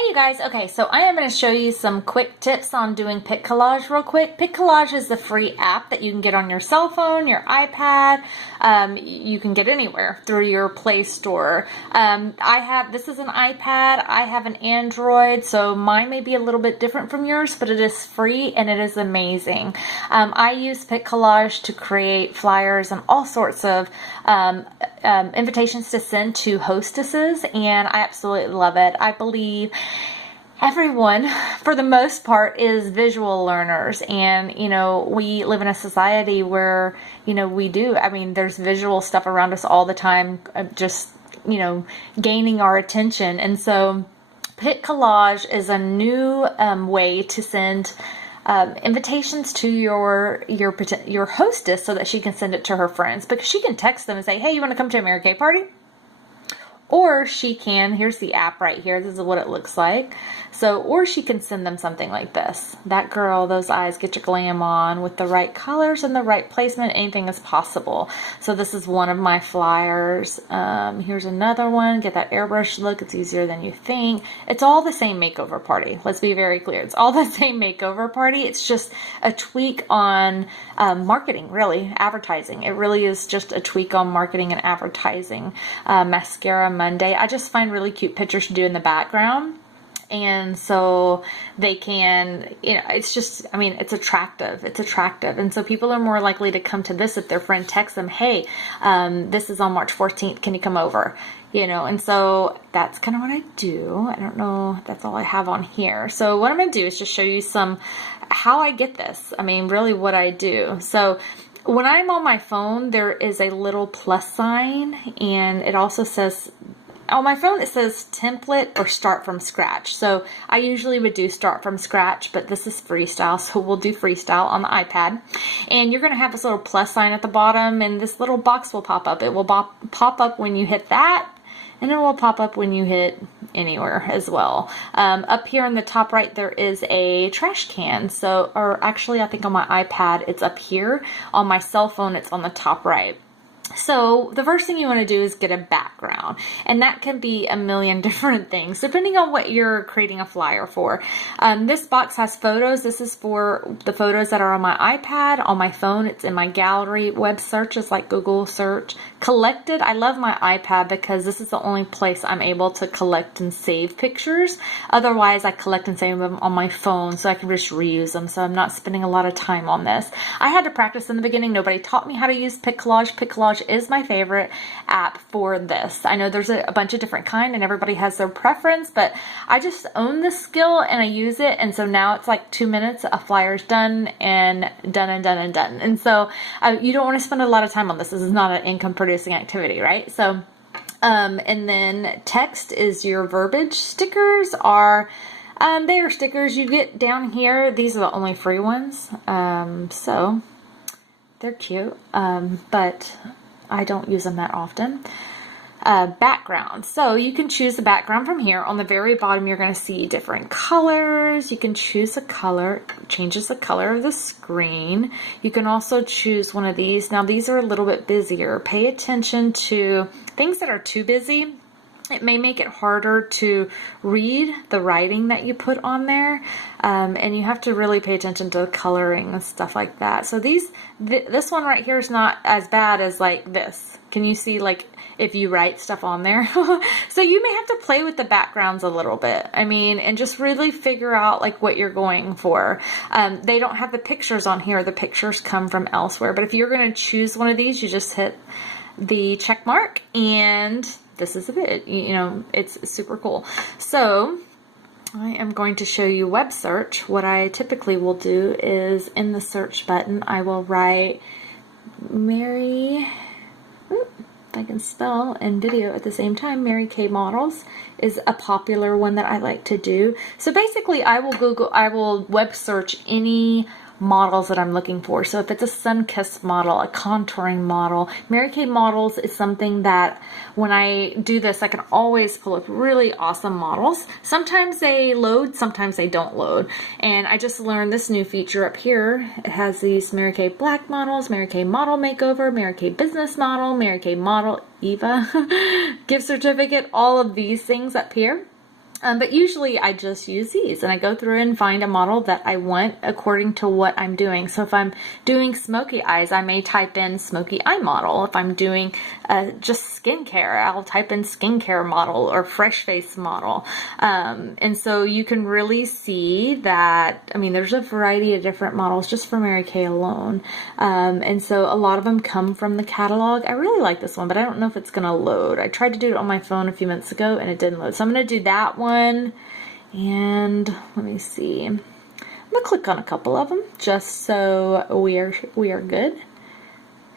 Hey you guys, okay, so I am going to show you some quick tips on doing Pic Collage real quick. Pic Collage is the free app that you can get on your cell phone, your iPad, you can get anywhere through your Play Store. This is an iPad, I have an Android, so mine may be a little bit different from yours, but it is free and it is amazing. I use Pic Collage to create flyers and all sorts of invitations to send to hostesses, and I absolutely love it. I believe everyone, for the most part, is visual learners, and we live in a society where there's visual stuff around us all the time, just gaining our attention. And so Pic Collage is a new way to send invitations to your hostess so that she can send it to her friends, because she can text them and say, hey, you want to come to a Mary Kay party? Or she can, here's the app right here, this is what it looks like. Or she can send them something like this. That girl, those eyes, get your glam on. With the right colors and the right placement, anything is possible. So this is one of my flyers. Here's another one, get that airbrush look, it's easier than you think. It's all the same makeover party, let's be very clear. It's all the same makeover party, it's just a tweak on marketing, really, advertising. It really is just a tweak on marketing and advertising. Mascara Monday. I just find really cute pictures to do in the background. And so they can, it's just, it's attractive. It's attractive. And so people are more likely to come to this if their friend texts them, hey, this is on March 14th. Can you come over? And so that's kind of what I do. I don't know. That's all I have on here. So what I'm going to do is just show you how I get this. Really what I do. So when I'm on my phone, there is a little plus sign, and it also says, on my phone, it says template or start from scratch. So I usually would do start from scratch, but this is freestyle, so we'll do freestyle on the iPad. And you're going to have this little plus sign at the bottom, and this little box will pop up. It will pop up when you hit that, and it will pop up when you hit anywhere as well. Up here in the top right, there is a trash can. Or actually, I think on my iPad, it's up here. On my cell phone, it's on the top right. So the first thing you want to do is get a background, and that can be a million different things depending on what you're creating a flyer for. This box has photos. This is for the photos that are on my iPad. On my phone, it's in my gallery. Web search is like Google search. Collected, I love my iPad because this is the only place I'm able to collect and save pictures. Otherwise, I collect and save them on my phone so I can just reuse them, so I'm not spending a lot of time on this. I had to practice in the beginning. Nobody taught me how to use Pic Collage. Pic Collage is my favorite app for this. I know there's a bunch of different kind and everybody has their preference, but I just own this skill and I use it, and so now it's like 2 minutes, a flyer's done and done and done and done. And so you don't want to spend a lot of time on this. This is not an income producing activity, right? So and then text is your verbiage. Stickers are they are stickers you get down here. These are the only free ones, so they're cute, but I don't use them that often. Background. So you can choose the background from here. On the very bottom, you're going to see different colors. You can choose a color, changes the color of the screen. You can also choose one of these. Now these are a little bit busier. Pay attention to things that are too busy. It may make it harder to read the writing that you put on there, and you have to really pay attention to the coloring and stuff like that. So this one right here is not as bad as like this. Can you see, like, if you write stuff on there? So you may have to play with the backgrounds a little bit, and just really figure out like what you're going for. They don't have the pictures on here. The pictures come from elsewhere, but if you're going to choose one of these, you just hit the check mark, and this is it. It's super cool. So I am going to show you web search. What I typically will do is in the search button, I will write Mary, if I can spell and video at the same time, Mary Kay models is a popular one that I like to do. So basically I will web search any models that I'm looking for. So if it's a sun-kissed model, a contouring model, Mary Kay models is something that when I do this, I can always pull up really awesome models. Sometimes they load, sometimes they don't load. And I just learned this new feature up here. It has these Mary Kay black models, Mary Kay model makeover, Mary Kay business model, Mary Kay model Eva, gift certificate, all of these things up here. But usually I just use these and I go through and find a model that I want according to what I'm doing. So if I'm doing smoky eyes, I may type in smoky eye model. If I'm doing just skincare, I'll type in skincare model or fresh face model. And so you can really see that, I mean, there's a variety of different models just for Mary Kay alone. And so a lot of them come from the catalog. I really like this one, but I don't know if it's going to load. I tried to do it on my phone a few minutes ago and it didn't load. So I'm going to do that one. And let me see. I'm gonna click on a couple of them just so we are good.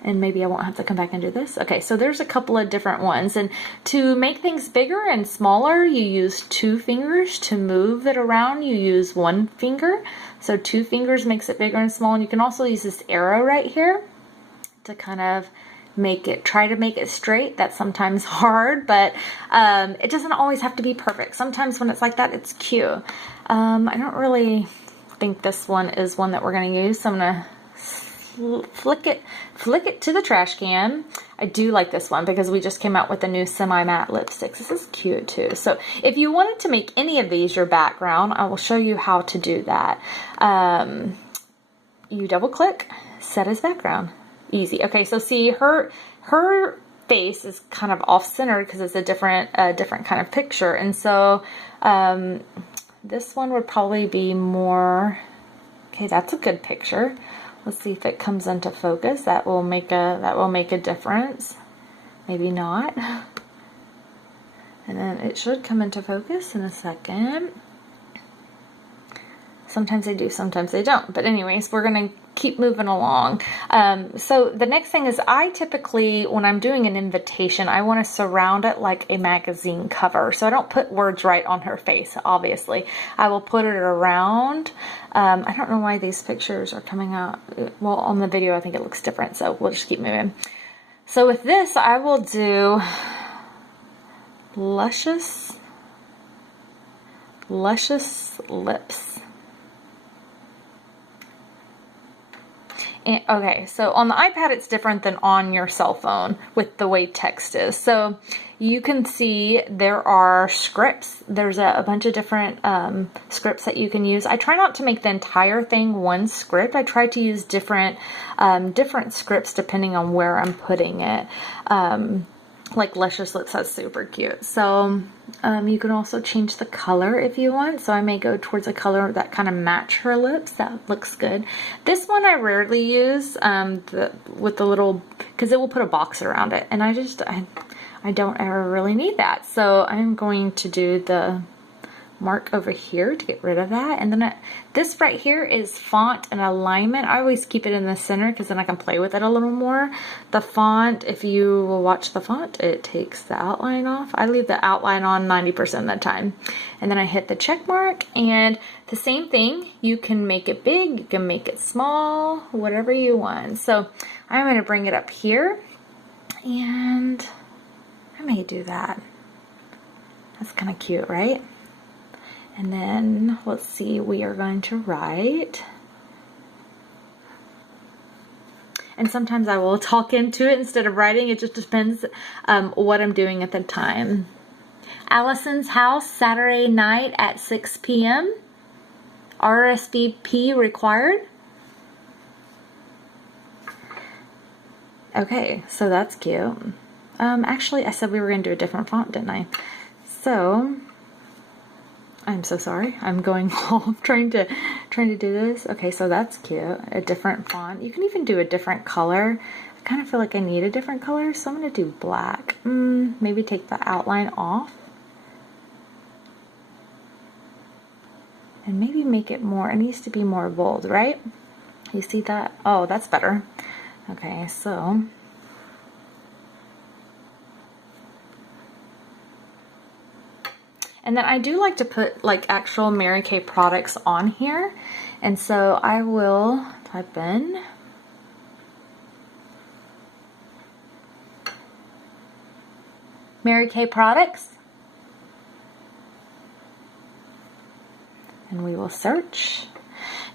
And maybe I won't have to come back and do this. Okay, so there's a couple of different ones. And to make things bigger and smaller, you use 2 fingers. To move it around, you use 1 finger. So 2 fingers makes it bigger and small. And you can also use this arrow right here to kind of try to make it straight. That's sometimes hard, but it doesn't always have to be perfect. Sometimes when it's like that, it's cute. I don't really think this one is one that we're going to use, so I'm going to flick it to the trash can. I do like this one because we just came out with a new semi-matte lipsticks. This is cute too. So if you wanted to make any of these your background, I will show you how to do that. You double click, set as background. Easy. Okay, so see her face is kind of off-centered because it's a different kind of picture, and so this one would probably be more. Okay, that's a good picture. Let's see if it comes into focus. That will make a difference. Maybe not. And then it should come into focus in a second. Sometimes they do, sometimes they don't. But anyways, we're going to keep moving along. So the next thing is I typically, when I'm doing an invitation, I want to surround it like a magazine cover. So I don't put words right on her face, obviously. I will put it around. I don't know why these pictures are coming out. Well, on the video, I think it looks different. So we'll just keep moving. So with this, I will do Luscious Lips. And, okay, so on the iPad it's different than on your cell phone with the way text is. So you can see there are scripts. There's a bunch of different scripts that you can use. I try not to make the entire thing one script. I try to use different scripts depending on where I'm putting it. Like Luscious Lips, that's super cute. So you can also change the color if you want. So I may go towards a color that kind of match her lips. That looks good. This one I rarely use with the little, because it will put a box around it. And I don't ever really need that. So I'm going to do the mark over here to get rid of that. And then this right here is font and alignment. I always keep it in the center because then I can play with it a little more. The font, if you will watch the font, it takes the outline off. I leave the outline on 90% of the time. And then I hit the check mark, and the same thing, you can make it big, you can make it small, whatever you want. So I'm going to bring it up here, and I may do that. That's kind of cute, right? And then, let's see, we are going to write. And sometimes I will talk into it instead of writing. It just depends what I'm doing at the time. Allison's house, Saturday night at 6 p.m. RSVP required. Okay, so that's cute. Actually, I said we were going to do a different font, didn't I? So I'm so sorry. I'm going off trying to do this. Okay, so that's cute. A different font. You can even do a different color. I kind of feel like I need a different color, so I'm going to do black. Maybe take the outline off. And maybe make it more, it needs to be more bold, right? You see that? Oh, that's better. Okay, so and then I do like to put like actual Mary Kay products on here. And so I will type in Mary Kay products. And we will search.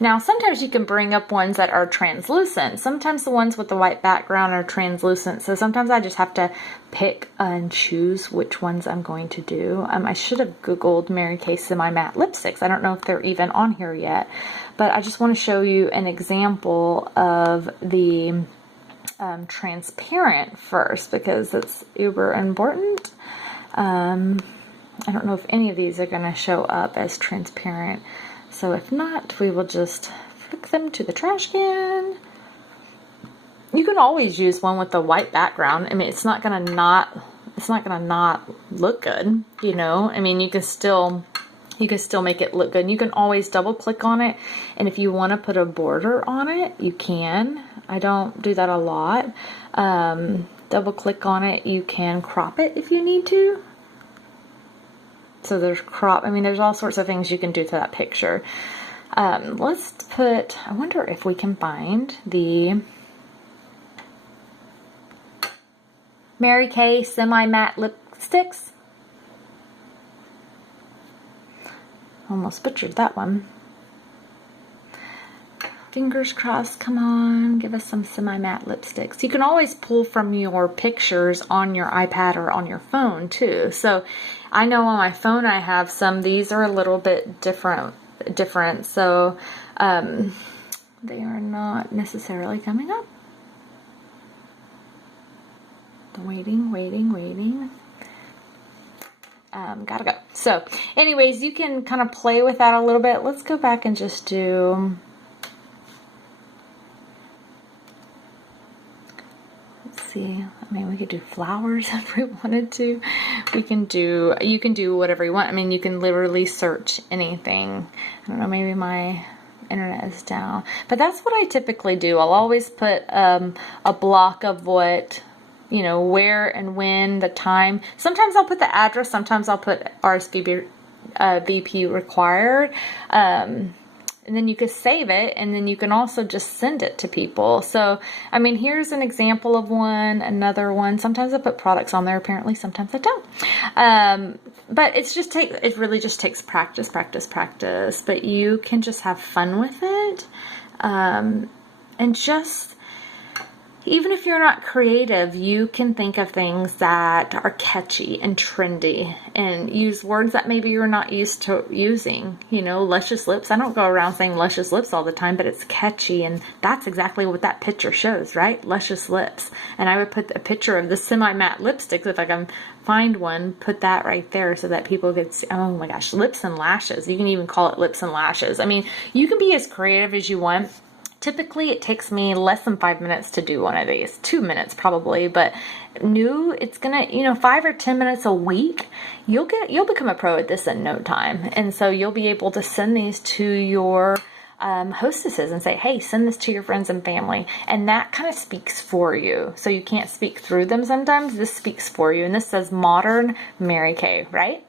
Now, sometimes you can bring up ones that are translucent. Sometimes the ones with the white background are translucent. So sometimes I just have to pick and choose which ones I'm going to do. I should have Googled Mary Kay semi-matte lipsticks. I don't know if they're even on here yet, but I just want to show you an example of the transparent first, because it's uber important. I don't know if any of these are going to show up as transparent. So if not, we will just flick them to the trash can. You can always use one with the white background. I mean, it's not going to not look good, you know? I mean, you can still make it look good. And you can always double click on it. And if you want to put a border on it, you can. I don't do that a lot. Double click on it. You can crop it if you need to. So there's crop. I mean, there's all sorts of things you can do to that picture. Let's put, I wonder if we can find the Mary Kay semi-matte lipsticks. Almost butchered that one. Fingers crossed, come on, give us some semi-matte lipsticks. You can always pull from your pictures on your iPad or on your phone too. So I know on my phone I have some. These are a little bit different. So they are not necessarily coming up. Waiting. Gotta go. So anyways, you can kind of play with that a little bit. Let's go back and just do, let's see, I mean, we could do flowers if we wanted to. You can do whatever you want. I mean, you can literally search anything. I don't know, maybe my internet is down, but that's what I typically do. I'll always put a block of what, you know, where and when, the time. Sometimes I'll put the address, sometimes I'll put RSVP required. And then you can save it, and then you can also just send it to people. So, I mean, here's an example of one, another one. Sometimes I put products on there, apparently, sometimes I don't. But it really just takes practice. But you can just have fun with it. And just, even if you're not creative, you can think of things that are catchy and trendy and use words that maybe you're not used to using. You know, luscious lips. I don't go around saying luscious lips all the time, but it's catchy, and that's exactly what that picture shows, right? Luscious lips. And I would put a picture of the semi-matte lipsticks, if I can find one, put that right there so that people could see, oh my gosh, lips and lashes. You can even call it lips and lashes. I mean, you can be as creative as you want. Typically, it takes me less than 5 minutes to do one of these. 2 minutes probably, but it's gonna, 5 or 10 minutes a week. You'll become a pro at this in no time, and so you'll be able to send these to your hostesses and say, hey, send this to your friends and family, and that kind of speaks for you. So you can't speak through them sometimes. This speaks for you, and this says Modern Mary Kay, right?